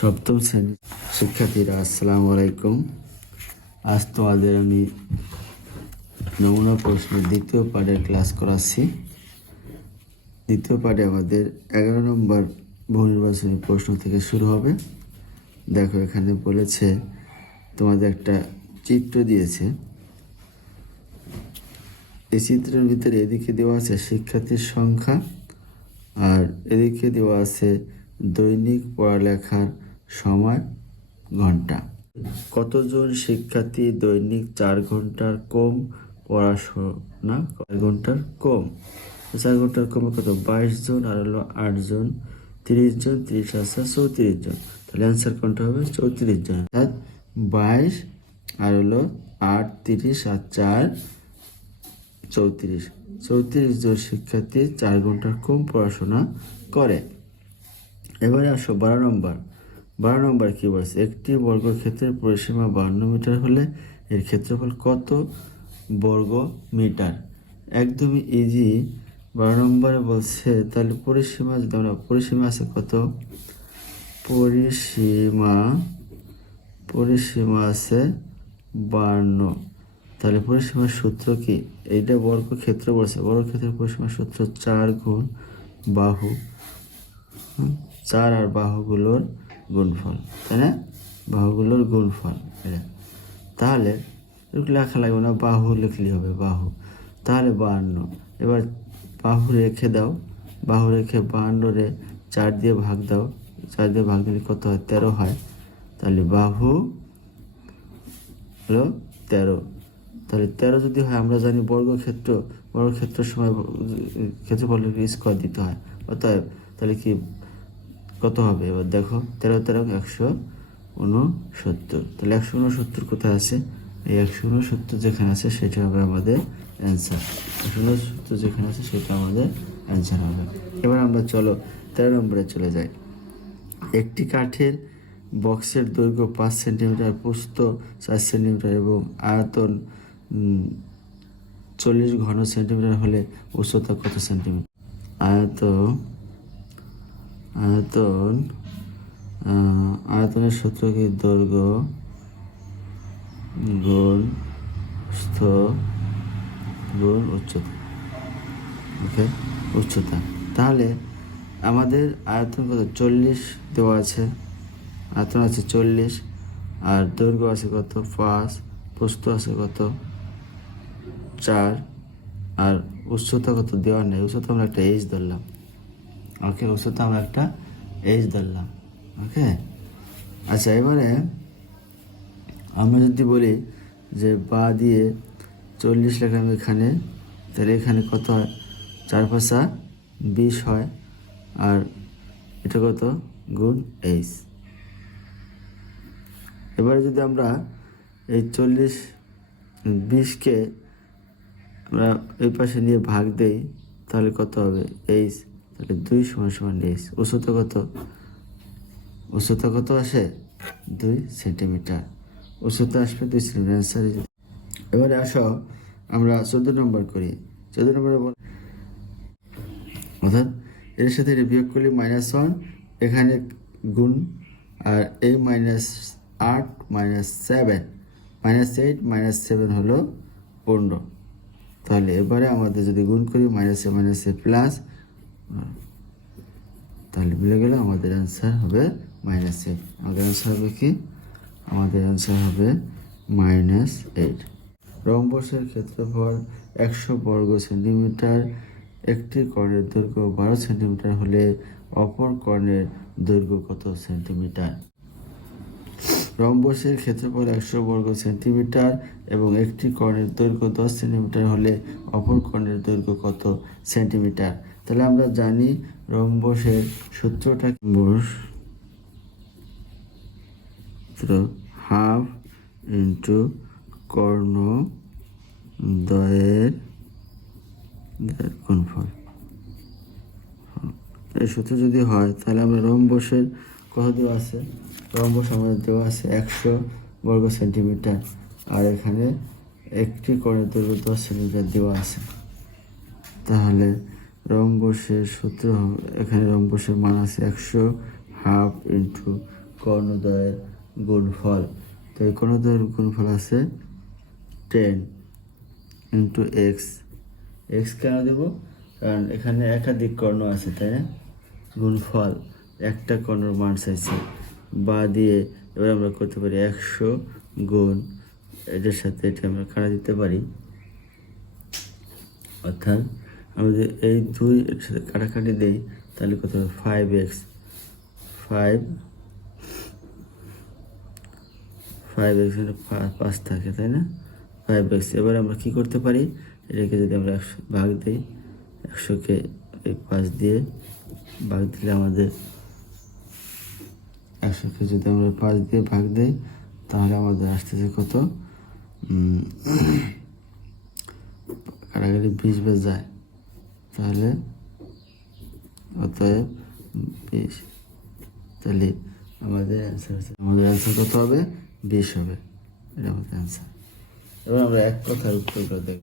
সপ্তম শ্রেণি শিক্ষার্থীরা, আসসালামু আলাইকুম। আজ তোমাদের আমি নমুনা প্রশ্নের দ্বিতীয় পাঠের ক্লাস করাচ্ছি। দ্বিতীয় পার্টে আমাদের এগারো নম্বর বহু নির্বাচনী প্রশ্ন থেকে শুরু হবে। দেখো, এখানে বলেছে, তোমাদের একটা চিত্র দিয়েছে। এই চিত্রের ভিতরে এদিকে দেওয়া আছে শিক্ষার্থীর সংখ্যা আর এদিকে দেওয়া আছে দৈনিক পড়ালেখার সময়, ঘণ্টা। কতজন শিক্ষার্থী দৈনিক চার ঘণ্টার কম পড়াশোনা চার ঘণ্টার কম? চার ঘণ্টার কমে কত? বাইশ জন আর হলো আট জন। তিরিশ জন, তিরিশ আসা চৌত্রিশ জন। তাহলে অ্যান্সার কোনটা হবে? চৌত্রিশ জন। অর্থাৎ বাইশ আর হলো আট, তিরিশ আর চার, চৌত্রিশ। চৌত্রিশ জন শিক্ষার্থী চার ঘণ্টার কম পড়াশোনা করে। এবারে আসো বারো নম্বর। বারো নম্বর কি বলছে? একটি বর্গক্ষেত্রের পরিসীমা বান্ন মিটার হলে এর ক্ষেত্রফল কত বর্গ মিটার একদমই ইজি বারো নম্বরে বলছে, তাহলে পরিসীমা যদি আমরা, পরিসীমা আছে কত? পরিসীমা পরিসীমা আছে বান্ন তাহলে পরিসীমার সূত্র কি? এইটা বর্গক্ষেত্র বলছে। বর্গক্ষেত্রের পরিসীমার সূত্র চার গুণ বাহু। চার আর বাহুগুলোর গুণফল, তাই না? বাহুগুলোর গুণফল এটা তাহলে লেখা লাগবে না বাহু লিখলেই হবে, বাহু। তাহলে বাহান্ন। এবার বাহু রেখে দাও, বাহু রেখে বাহান্নরে চার দিয়ে ভাগ দাও। চার দিয়ে ভাগ দিলে কত হয়? তেরো হয়। তাহলে বাহু হলো তেরো। তাহলে তেরো যদি হয়, আমরা জানি বর্গক্ষেত্র, বর্গক্ষেত্রের সময় ক্ষেত্রফল স্কোয়ার দিতে হয়। অতএব তাহলে কি কত হবে? এবার দেখো, তেরো তেরো, একশো উনসত্তর তাহলে একশো উনসত্তর কোথায় আছে? এই একশো উনসত্তর যেখানে আছে, সেটা হবে আমাদের অ্যান্সার একশো উনসত্তর যেখানে আছে, সেটা আমাদের অ্যান্সার হবে। এবার আমরা চলো, তেরো নম্বরে চলে যাই। একটি কাঠের বক্সের দৈর্ঘ্য পাঁচ সেন্টিমিটার, প্রস্থ চার সেন্টিমিটার এবং আয়তন চল্লিশ ঘন সেন্টিমিটার হলে উচ্চতা কত সেন্টিমিটার? আয়ত আয়তন আয়তনের সূত্র কি দৈর্ঘ্য গুণ স্থ গুণ উচ্চতা। ওকে উচ্চতা। তাহলে আমাদের আয়তন কত? চল্লিশ দেওয়া আছে। আয়তন আছে চল্লিশ। আর দৈর্ঘ্য আছে কত? পাঁচ। প্রস্থ আছে কত? চার। আর উচ্চতা কত? দেওয়া নেই। উচ্চতা আমরা একটা এইচ ধরলাম। ওকে উচ্চতা আমরা একটা এইচ ধরলাম, ওকে? আচ্ছা এবারে আমরা যদি বলি যে বা দিয়ে চল্লিশ লেখাম এখানে, তাহলে এখানে কত হয়? চার পাঁচা বিশ হয়, আর এটা কত? গুণ এইচ। এবারে যদি আমরা এই চল্লিশ, বিশকে আমরা এই পাশে নিয়ে ভাগ দেই, তাহলে কত হবে? এইচ। তাহলে দুই সমান সমান এইচ উচ্চতা কত? উচ্চতা কত আসে? দুই সেন্টিমিটার। উচ্চতা আসবে দুই সেন্টিমিটার। এবারে আসো, আমরা চোদ্দ নম্বর করি। চোদ্দ নম্বরে বল অর্থাৎ এর সাথে এটা বিয়োগ করলে মাইনাস ওয়ান এখানে গুণ, আর এই মাইনাস আট minus seven minus eight minus seven হলো পনেরো। তাহলে এবারে আমাদের যদি গুণ করি মাইনাসে মাইনাসে প্লাস তাহলে মিলে গেলে আমাদের অ্যান্সার হবে মাইনাস এইট আমাদের অ্যান্সার হবে কি? আমাদের অ্যান্সার হবে মাইনাস এইট রম্বসের ক্ষেত্রফল একশো বর্গ সেন্টিমিটার একটি কর্ণের দৈর্ঘ্য বারো সেন্টিমিটার হলে অপর কর্ণের দৈর্ঘ্য কত সেন্টিমিটার রম্বসের ক্ষেত্রফল একশো বর্গ সেন্টিমিটার এবং একটি কর্ণের দৈর্ঘ্য দশ সেন্টিমিটার হলে অপর কর্ণের দৈর্ঘ্য কত সেন্টিমিটার? তাহলে আমরা জানি রম্বসের সূত্রটা সূত্র হাফ ইন্টু কর্ণ দয়ের গুণফল। এই সূত্র যদি হয়, তাহলে আমরা রম্বসের কত দেওয়া আছে রম্বস আমাদের দেওয়া আছে, একশো বর্গ সেন্টিমিটার। আর এখানে একটি কর্ণের দৈর্ঘ্য দশ সেন্টিমিটার দেওয়া আছে। তাহলে রম্বসের সূত্র এখানে রম্বসের মান আছে একশো হাফ ইন্টু কর্ণদ্বয়ের গুণফল। তো এই কর্ণদ্বয়ের গুণফল আছে টেন ইন্টু এক্স। এক্স কেন দেবো? কারণ এখানে একাধিক কর্ণ আছে, তাই না? গুণফল। একটা কর্ণর মান চাইছে। বা দিয়ে এবার আমরা করতে পারি একশো গুণ এটার সাথে এটা আমরা কাটা দিতে পারি। অর্থাৎ আমরা যদি এই দুই এর সাথে কাটাকাটি দেই, তাহলে কত হবে? Five x five five x পাঁচ থাকে, তাই না? ফাইভ এক্স এবার আমরা কি করতে পারি? এটাকে যদি আমরা একশো ভাগ দিই, একশোকে এই পাঁচ দিয়ে ভাগ দিলে আমাদের একশোকে যদি আমরা পাঁচ দিয়ে ভাগ দিই, তাহলে আমাদের আসতেছে কত? কাটাকাটি বিশ বেজ যায়। তাহলে অতএব বিশ। তাহলে আমাদের অ্যান্সার আমাদের অ্যান্সার কত হবে? বিশ হবে। এটা আমাদের অ্যান্সার এবার আমরা এক কথার উত্তরটা দেখব।